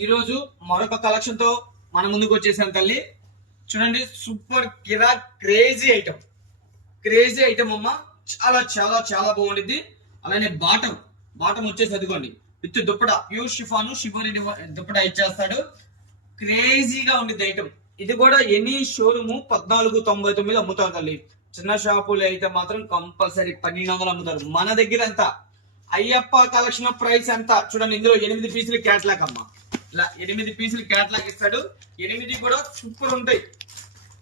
ఈ రోజు మరొక కలెక్షన్ తో మన ముందుకు వచ్చేసాను తల్లి. చూడండి, సూపర్ కిరా క్రేజీ ఐటమ్ అమ్మ. చాలా చాలా చాలా బాగుండిద్ది. అలానే బాటం వచ్చేసి అదిగోండి, with dupatta, pure chiffon chiffon dupatta ఇచ్చేస్తాడు. క్రేజీగా ఉండిద్ది ఐటమ్. ఇది కూడా ఎనీ షోరూమ్ 1499 అమ్ముతారు తల్లి. చిన్న షాపులు అయితే మాత్రం కంపల్సరీ 1200 అమ్ముతారు. మన దగ్గర ఎంత అయ్యప్ప కలెక్షన్ ప్రైస్ ఎంత చూడండి. ఇందులో 8 పీసులు క్యాట్లాగ్ అమ్మ. ఇలా 8 పీసులు క్యాట్లాగ్ ఇస్తాడు. 8 కూడా సూపర్ ఉంటాయి.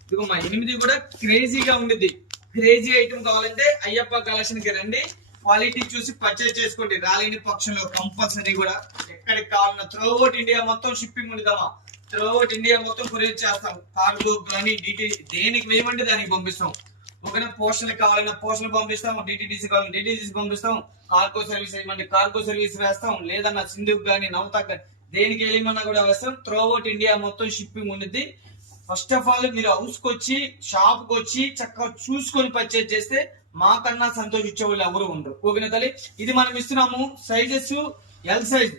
ఇదిగోమ్మా, 8 కూడా క్రేజీగా ఉండిద్ది. క్రేజీ ఐటమ్ కావాలంటే అయ్యప్ప కలెక్షన్ కి రండి. క్వాలిటీ చూసి పర్చేజ్ చేసుకోండి. రాలేని పక్షంలో కంపల్సరీ కూడా ఎక్కడికి కావాలన్నా త్రూఅవుట్ ఇండియా మొత్తం షిప్పింగ్ ఉండదమ్మా. త్రూఅవుట్ ఇండియా మొత్తం కొరియర్ చేస్తాం. కార్గో కానీ డిటి దేనికి వేయమంటే దానికి పంపిస్తాం. ఒకవేళ పోస్టల్ కావాలన్నా పోస్టల్ పంపిస్తాం. డిటిడిసి కావాలన్నా డిటిడిసి పంపిస్తాం. కార్గో సర్వీస్ వేయమంటే కార్గో సర్వీస్ వేస్తాం. లేదన్నా సింధుకు కానీ నవతాక్ దేనికి వేయమన్నా కూడా వేస్తాం. త్రూఅవుట్ ఇండియా మొత్తం షిప్పింగ్ ఉండిద్ది. ఫస్ట్ ఆఫ్ ఆల్ మీరు హౌస్ కి వచ్చి షాప్ కి వచ్చి చక్కగా చూసుకొని పర్చేజ్ చేస్తే మాకన్నా సంతోషించే వాళ్ళు ఎవరు ఉండరు. ఓకేనా తల్లి? ఇది మనం ఇస్తున్నాము sizes L size,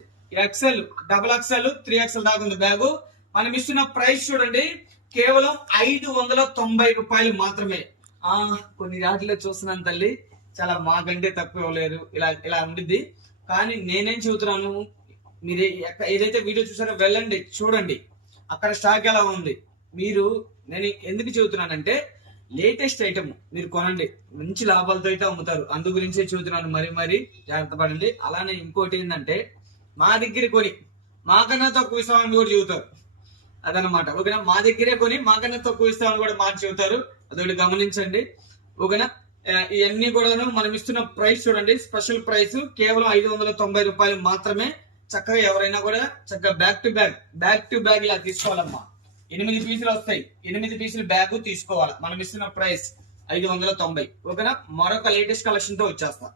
XL, XXL, 3XL దాకా ఉంది బ్యాగు. మనం ఇస్తున్న ప్రైస్ చూడండి, కేవలం 590 రూపాయలు మాత్రమే. కొన్ని రాత్రిలో చూస్తున్నాను తల్లి, చాలా మాకంటే తక్కువ ఇవ్వలేరు, ఇలా ఉండిద్ది. కానీ నేనేం చెబుతున్నాను, మీరు ఏదైతే వీడియో చూసారో వెళ్ళండి, చూడండి అక్కడ స్టాక్ ఎలా ఉంది. నేను ఎందుకు చెబుతున్నానంటే లేటెస్ట్ ఐటమ్ మీరు కొనండి, మంచి లాభాలతో అయితే అమ్ముతారు. అందు గురించే చెబుతున్నాను. మరి జాగ్రత్త పడండి. అలానే ఇంకోటి ఏంటంటే, మా దగ్గర కొని మాకన్నా తక్కువ ఇస్తామని కూడా చెబుతారు. అదనమాట. ఓకేనా? మా దగ్గరే కొని మాకన్నా తక్కువ ఇస్తామని కూడా మాట చెబుతారు. అదొకటి గమనించండి. ఓకేనా? ఇవన్నీ కూడాను మనం ఇస్తున్న ప్రైస్ చూడండి, స్పెషల్ ప్రైస్ కేవలం 590 రూపాయలు మాత్రమే. చక్కగా ఎవరైనా కూడా చక్కగా బ్యాక్ టు బ్యాగ్ ఇలా తీసుకోవాలమ్మా. 8 పీసులు వస్తాయి. 8 పీసులు బ్యాగ్ తీసుకోవాలి. మనం ఇస్తున్న ప్రైస్ 590. ఓకేనా? మరొక లేటెస్ట్ కలెక్షన్ తో వచ్చేస్తా.